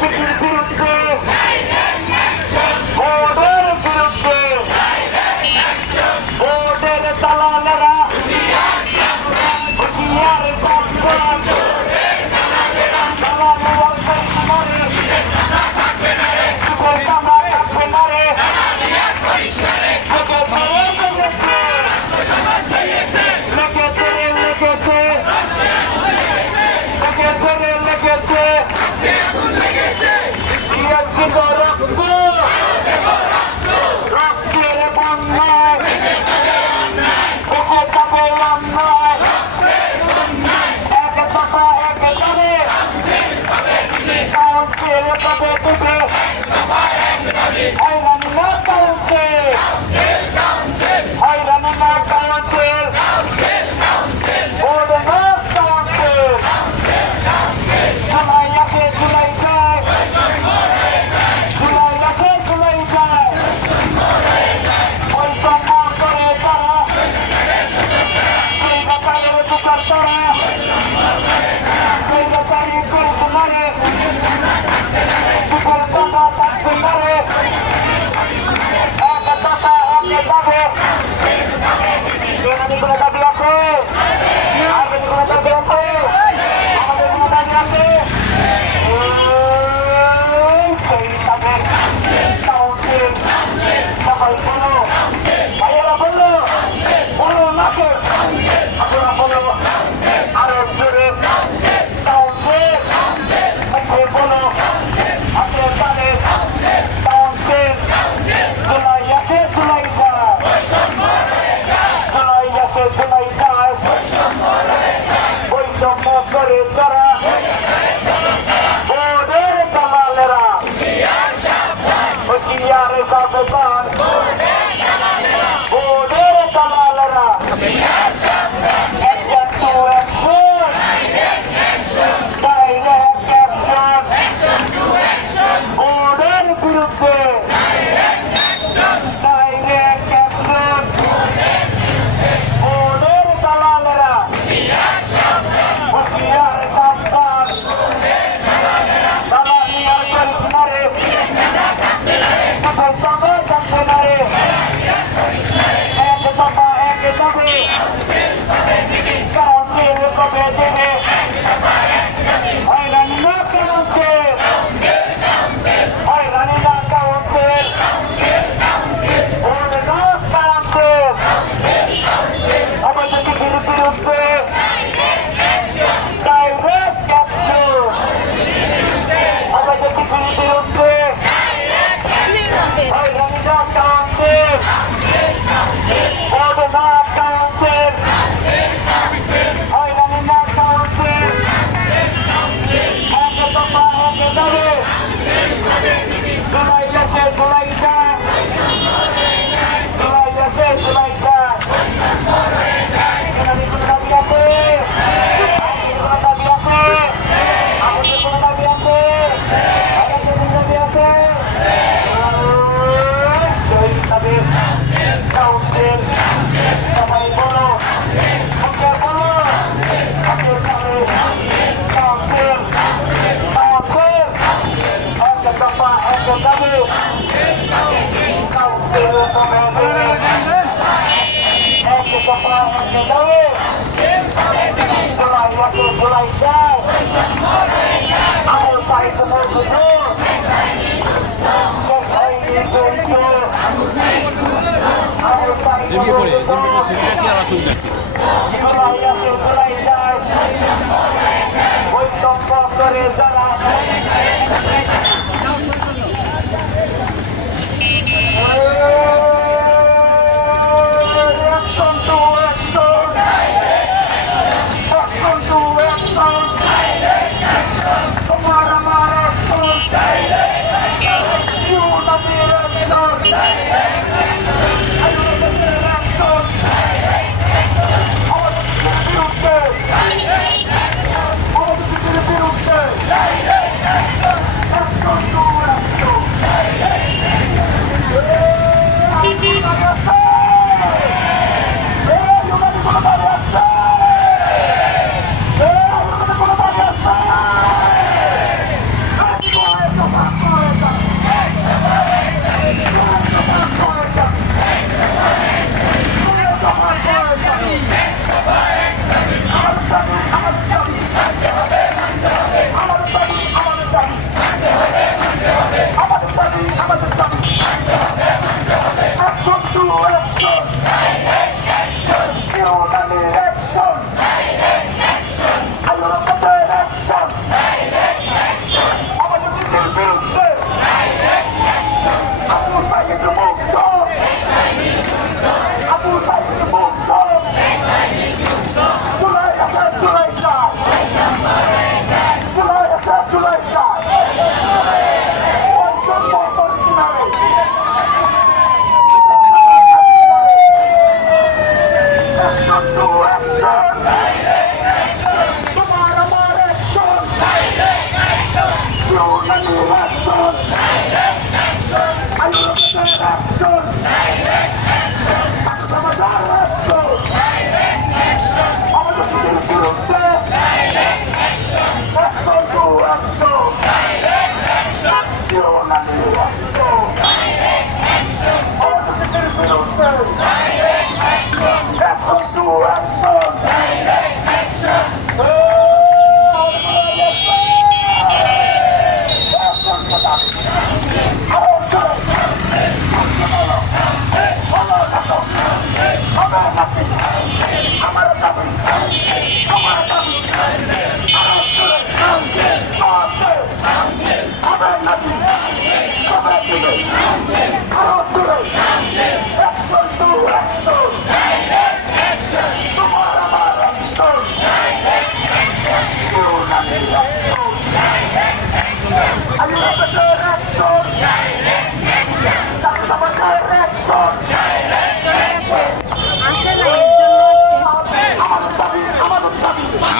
চিঠির বিরুদ্ধে বোর্ডের বিরুদ্ধে বোর্ডের দালালেরা হুঁশিয়ার সাবধান দালালেরা মারে সুখের কামরা থাকবে না রে রক্তের বন্যায় এক দফা এক দরে কাউন্সিল পাবে তুবে হয়রানি না কাউন্সিল হয়রানি না কাউন্সিল বোর্ড না কাউন্সিল জুলাই আসে জুলাই যায় জুলাই আসে জুলাই যায় বৈষম্য করে তারা সেই ব্যাপারে বিচার তারা সেই ব্যাপারে করতে মারে সুখের কথা থাকতে পারে এক কথা এক দাবে এখানে কোনো দাবি আছে আমাদের কোনো দাবি আছে আমাদের কোনো দাবি আছে সেই দাবে কাউন্সিল সবাই বলো ভাইয়েরা বললো বলো নাকে আপনারা বলো আরো জোরে কাউন্সিল মুখে বলো হাতে কানে কাউন্সিল জুলাই আছে জুলাই যায় জুলাই আছে জুলাই যায় বৈষম্য করে যারা বোর্ডের দালালেরা হুঁশিয়ার সাবধান বোর্ডের দালালেরা action to action direct action বোর্ডের বিরুদ্ধে ডাইরেক্ট অ্যাকশন বোর্ডের দালালেরা হুঁশিয়ার সাবধান দালালি আর করিস না রে কোথায় যাবে জানবে না রে এক দফা এক দাবি কাউন্সিল কবে দেবে হয়রানি না কাউন্সিল হয়রানি না কাউন্সিল বোর্ড না কাউন্সিল অবৈধ চিঠির বিরুদ্ধে ডাইরেক্ট অ্যাকশন অবৈধ চিঠির বিরুদ্ধে হয়রানি না কাউন্সিল বোর্ড না কাউন্সিল হয়রানি না কাউন্সিল এক দফা এক দাবি জুলাই আছে জুলাই যায় জুলাই আছে জুলাই যায় এখানে কোনো দাবি আছে কোনো দাবি আছে আমাদের কোনো দাবি আছে আমাদের কোনো দাবি আছে সেই দাবি কাউন্সিল সবাই বলো মুখে বলো হাতে কানে কাউন্সিল কাউন্সিল এক দফা এক দাবি কাউন্সিল কবে দেবে এক দফা এক দাবি জুলাই আছে জুলাই যায় আমল সাহিত্য মজুদ শেষ হয়নি চলছে আমল সাহিত্য জুলাই আছে জুলাই যায় বৈষম্য করে যারা action to action action to action তোমার আমার action unity action action আমাদের বিরুদ্ধে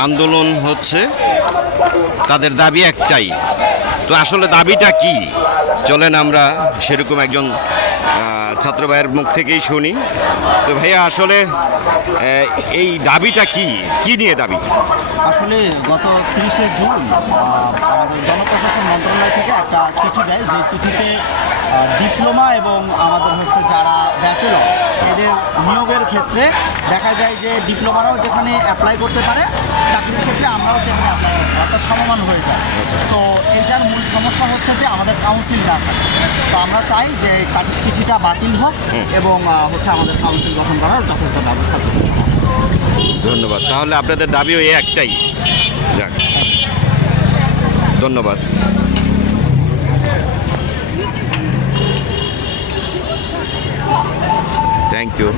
আন্দোলন হচ্ছে, তাদের দাবি একটাই। তো আসলে দাবিটা কি, চলেন আমরা সেরকম একজন ছাত্র ভাইয়ের মুখ থেকেই শুনি। তো ভাইয়া আসলে এই দাবিটা কি, কি নিয়ে দাবি? আসলে গত 30শে জুন আমাদের জনপ্রশাসন মন্ত্রণালয় থেকে একটা চিঠি দেয়, যে চিঠিতে ডিপ্লোমা এবং আমাদের হচ্ছে যারা ব্যাচেলর এদের নিয়োগের ক্ষেত্রে দেখা যায় যে ডিপ্লোমারাও যেখানে অ্যাপ্লাই করতে পারে চাকরির ক্ষেত্রে আমরাও সেখানে অ্যাপ্লাই করতে পারি, অর্থাৎ সমমান হয়ে যায়। তো এটার মূল সমস্যা হচ্ছে যে আমাদের কাউন্সিল না থাকে। তো আমরা চাই যে চিঠিটা বাতিল হোক এবং হচ্ছে আমাদের কাউন্সিল গঠন করার যথেষ্ট ব্যবস্থা করতে হবে। ধন্যবাদ। তাহলে আপনাদের দাবিও এই একটাই। যাক, ধন্যবাদ। Thank you.